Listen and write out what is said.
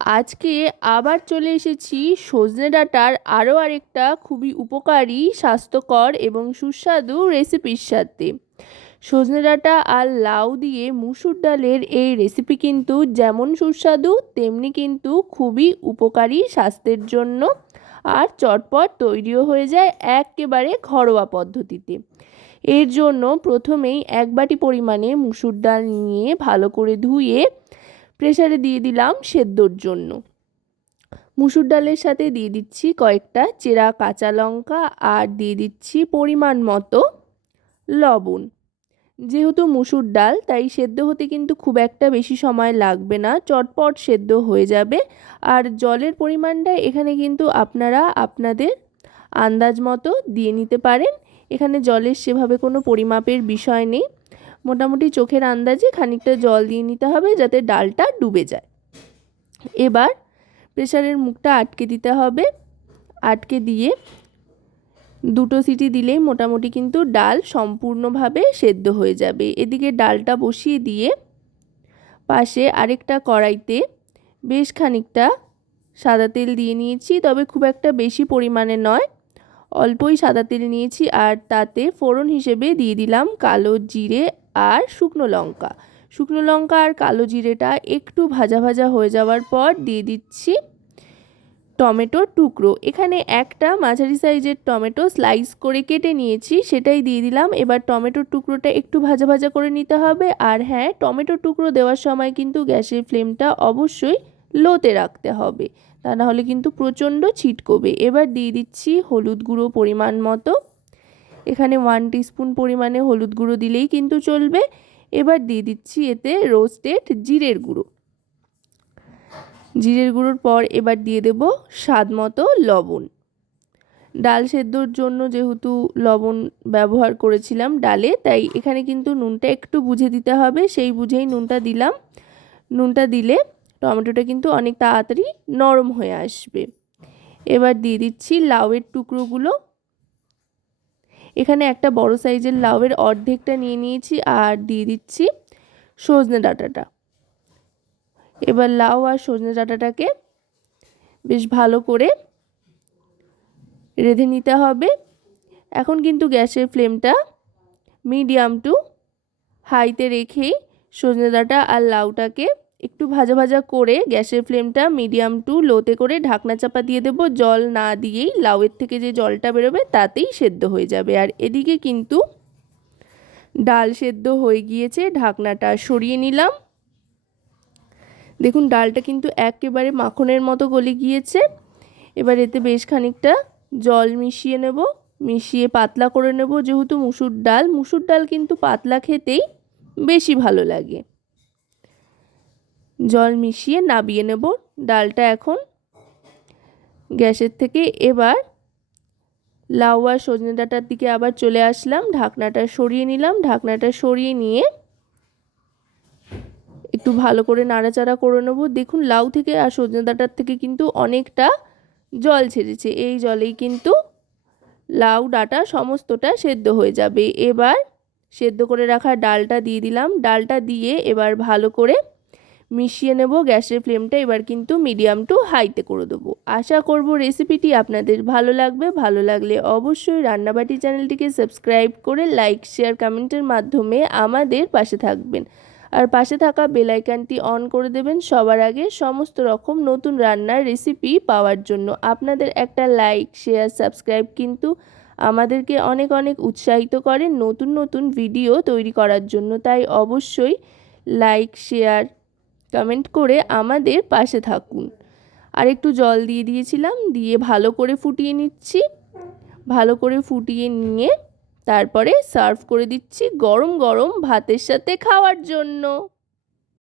আজকে আবার চলে এসেছি সজনে ডাঁটার আরও আরেকটা খুবই উপকারী, স্বাস্থ্যকর এবং সুস্বাদু রেসিপির সাথে। সজনে ডাঁটা আর লাউ দিয়ে মুসুর ডালের এই রেসিপি কিন্তু যেমন সুস্বাদু, তেমনি কিন্তু খুবই উপকারী স্বাস্থ্যের জন্য আর চটপট তৈরিও হয়ে যায় একেবারে ঘরোয়া পদ্ধতিতে। এর জন্য প্রথমেই এক বাটি পরিমাণে মুসুর ডাল নিয়ে ভালো করে ধুয়ে প্রেসারে দিয়ে দিলাম সেদ্ধর জন্য। মুসুর ডালের সাথে দিয়ে দিচ্ছি কয়েকটা চেরা কাঁচা লঙ্কা আর দিয়ে দিচ্ছি পরিমাণ মতো লবণ। যেহেতু মুসুর ডাল, তাই সেদ্ধ হতে কিন্তু খুব একটা বেশি সময় লাগবে না, চটপট সেদ্ধ হয়ে যাবে। আর জলের পরিমাণটা এখানে কিন্তু আপনারা আপনাদের আন্দাজ মতো দিয়ে নিতে পারেন। এখানে জলের সেভাবে কোনো পরিমাপের বিষয় নেই। মোটামুটি চোখের আন্দাজে খানিকটা জল দিয়ে নিতে হবে যাতে ডালটা ডুবে যায়। এবার প্রেশারের মুখটা আটকে দিতে হবে। আটকে দিয়ে দুটো সিটি দিলেই মোটামুটি কিন্তু ডাল সম্পূর্ণভাবে সেদ্ধ হয়ে যাবে। এদিকে ডালটা বসিয়ে দিয়ে পাশে আরেকটা কড়াইতে বেশ খানিকটা সাদা তেল দিয়ে নিয়েছি, তবে খুব একটা বেশি পরিমাণে নয়। অল্পই সাদা তেল নিয়েছি আর তাতে ফোড়ন হিসেবে দিয়ে দিলাম কালো জিরে আর শুকনো লঙ্কা। শুকনো লঙ্কা আর কালো জিরেটা একটু ভাজা ভাজা হয়ে যাওয়ার পর দিয়ে দিচ্ছি টমেটোর টুকরো। এখানে একটা মাঝারি সাইজের টমেটো স্লাইস করে কেটে নিয়েছি, সেটাই দিয়ে দিলাম। এবার টমেটোর টুকরোটা একটু ভাজা ভাজা করে নিতে হবে। আর হ্যাঁ টমেটোর টুকরো দেওয়ার সময় কিন্তু গ্যাসের ফ্লেমটা অবশ্যই লোতে রাখতে হবে। তা নাহলে কিন্তু প্রচণ্ড ছিটকবে। এবার দিয়ে দিচ্ছি হলুদ গুঁড়ো পরিমাণ মতো। এখানে ওয়ান টিস্পুন পরিমাণে হলুদ গুঁড়ো দিলেই কিন্তু চলবে। এবার দিয়ে দিচ্ছি এতে রোস্টেড জিরের গুঁড়ো। জিরের গুঁড়োর পর এবার দিয়ে দেব স্বাদ মতো লবণ। ডাল সেদ্ধর জন্য যেহেতু লবণ ব্যবহার করেছিলাম ডালে, তাই এখানে কিন্তু নুনটা একটু বুঝে দিতে হবে। সেই বুঝেই নুনটা দিলাম। নুনটা দিলে টমেটোটা কিন্তু অনেক তাড়াতাড়ি নরম হয়ে আসবে। এবার দিয়ে দিচ্ছি লাউয়ের টুকরোগুলো। এখানে একটা বড় সাইজের লাউয়ের অর্ধেকটা নিয়ে নিয়েছি আর দিয়ে দিচ্ছি সজনে ডাঁটাটা। এবার লাউ আর সজনে ডাঁটাটাকে বেশ ভালো করে রেঁধে নিতে হবে। এখন কিন্তু গ্যাসের ফ্লেমটা মিডিয়াম টু হাইতে রেখেই সজনে ডাঁটা আর লাউটাকে একটু ভাজা ভাজা করে গ্যাসের ফ্লেমটা মিডিয়াম টু লোতে করে ঢাকনা চাপা দিয়ে দেবো। জল না দিয়েই লাউয়ের থেকে যে জলটা বেরোবে তাতেই সেদ্ধ হয়ে যাবে। আর এদিকে কিন্তু ডাল সেদ্ধ হয়ে গিয়েছে, ঢাকনাটা সরিয়ে নিলাম। দেখুন, ডালটা কিন্তু একেবারে মাখনের মতো গলে গিয়েছে। এবার এতে বেশ খানিকটা জল মিশিয়ে নেব। মিশিয়ে পাতলা করে নেব, যেহেতু মুসুর ডাল। মুসুর ডাল কিন্তু পাতলা খেতেই বেশি ভালো লাগে। জল মিশিয়ে নাবিয়ে নেব। ডালটা এখন গ্যাসের থেকে এবার লাউ আর সজনে ডাঁটার দিকে আবার চলে আসলাম। ঢাকনাটা সরিয়ে নিলাম। ঢাকনাটা সরিয়ে নিয়ে একটু ভালো করে নাড়াচাড়া করে নেব। দেখুন, লাউ থেকে আর সজনে ডাঁটার থেকে কিন্তু অনেকটা জল ছেড়েছে। এই জলেই কিন্তু লাউ ডাঁটা সমস্তটা সেদ্ধ হয়ে যাবে। এবার সেদ্ধ করে রাখা ডালটা দিয়ে দিলাম। ডালটা দিয়ে এবার ভালো করে মিশিয়ে নেব গ্যাসের ফ্লেমটা এবার কিন্তু মিডিয়াম টু হাইতে করে দেবো। আশা করব রেসিপিটি আপনাদের ভালো লাগবে। ভালো লাগলে অবশ্যই রান্নাবাটি চ্যানেলটিকে সাবস্ক্রাইব করে লাইক, শেয়ার, কমেন্টের মাধ্যমে আমাদের পাশে থাকবেন। আর পাশে থাকা বেলাইকানটি অন করে দেবেন সবার আগে সমস্ত রকম নতুন রান্নার রেসিপি পাওয়ার জন্য। আপনাদের একটা লাইক, শেয়ার, সাবস্ক্রাইব কিন্তু আমাদেরকে অনেক অনেক উৎসাহিত করে নতুন নতুন ভিডিও তৈরি করার জন্য। তাই অবশ্যই লাইক, শেয়ার কমেন্ট করে আমাদের পাশে থাকুন। আর একটু জল দিয়ে দিয়েছিলাম, দিয়ে ভালো করে ফুটিয়ে নিচ্ছি। ভালো করে ফুটিয়ে নিয়ে তারপরে সার্ভ করে দিচ্ছি গরম গরম ভাতের সাথে খাওয়ার জন্য।